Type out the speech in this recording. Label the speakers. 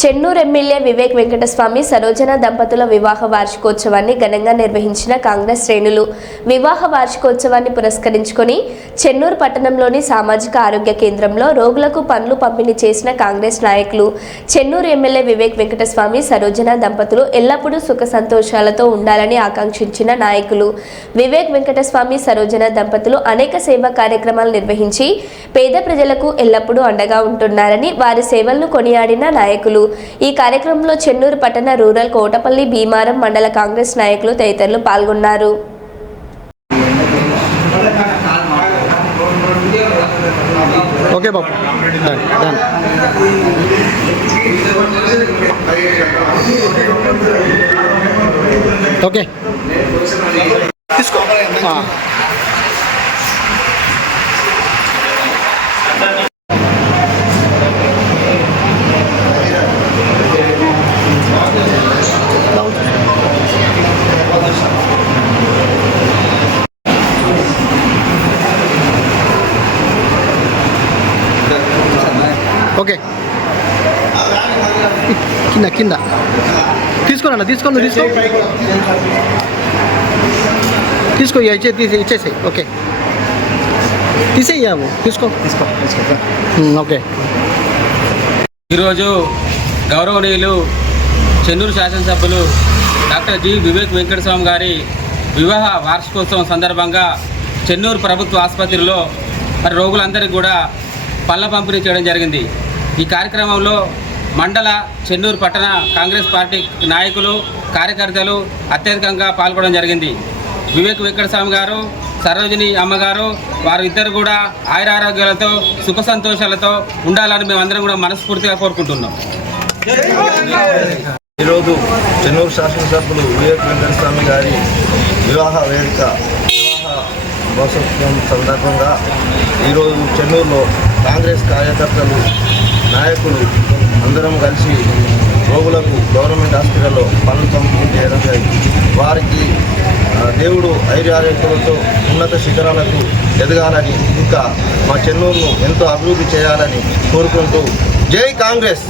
Speaker 1: Chennur MLA Vivek Venkataswamy Sarojana దంపతుల వివాహ వార్షికోత్సవాన్ని ఘనంగా నిర్వహించిన కాంగ్రెస్ శ్రేణులు. వివాహ వార్షికోత్సవాన్ని పురస్కరించుకొని చెన్నూరు పట్టణంలోని సామాజిక ఆరోగ్య కేంద్రంలో రోగులకు పనులు పంపిణీ చేసిన కాంగ్రెస్ నాయకులు. చెన్నూరు ఎమ్మెల్యే వివేక్ వెంకటస్వామి సరోజన దంపతులు ఎల్లప్పుడూ సుఖ సంతోషాలతో ఉండాలని ఆకాంక్షించిన నాయకులు. వివేక్ వెంకటస్వామి సరోజన దంపతులు అనేక సేవా కార్యక్రమాలు నిర్వహించి పేద ప్రజలకు ఎల్లప్పుడూ అండగా ఉంటున్నారని వారి సేవలను కొనియాడిన నాయకులు. ఈ కార్యక్రమంలో చెన్నూరు పట్టణ రూరల్ కోటపల్లి భీమారం మండల కాంగ్రెస్ నాయకులు తదితరులు పాల్గొన్నారు.
Speaker 2: ఓకే బాబు. Done done okay. తీసుకో. ఓకే. కింద కింద. తీసుకోనన్న తీసుకోండి తీసుకో తీసుకో. ఇచ్చే తీసి ఇచ్చేసాయి. ఓకే. తీసేయ్యాము తీసుకో. తీసుకో ఓకే.
Speaker 3: ఈరోజు గౌరవనీయులు చెన్నూరు శాసనసభ్యులు డాక్టర్ జి. వివేక్ వెంకటస్వామి గారి వివాహ వార్షికోత్సవం సందర్భంగా చెన్నూరు ప్రభుత్వ ఆసుపత్రిలో మరి రోగులందరికీ కూడా పళ్ళ పంపిణీ చేయడం జరిగింది. ఈ కార్యక్రమంలో మండల చెన్నూరు పట్టణ కాంగ్రెస్ పార్టీ నాయకులు కార్యకర్తలు అత్యధికంగా పాల్గొనడం జరిగింది. వివేక్ వెంకటస్వామి గారు సరోజిని అమ్మగారు వారు ఇద్దరు కూడా ఆయురారోగ్యాలతో సుఖ సంతోషాలతో ఉండాలని మేమందరం కూడా మనస్ఫూర్తిగా కోరుకుంటున్నాం.
Speaker 4: ఈరోజు చెన్నూరు శాసనసభ్యులు వివేక్ వెంకటస్వామి గారి వివాహ వేదిక వివాహ మహోత్సవం సందర్భంగా ఈరోజు చెన్నూరులో కాంగ్రెస్ కార్యకర్తలు నాయకులు అందరం కలిసి రోగులకు గవర్నమెంట్ హాస్పిటల్లో పనులు పంపిణీ చేయడం జరిగింది. వారికి దేవుడు ఐర్యారోగ్యాలతో ఉన్నత శిఖరాలకు ఎదగాలని ఇంకా మా చెన్నూరును ఎంతో అభివృద్ధి చేయాలని కోరుకుంటూ జై కాంగ్రెస్!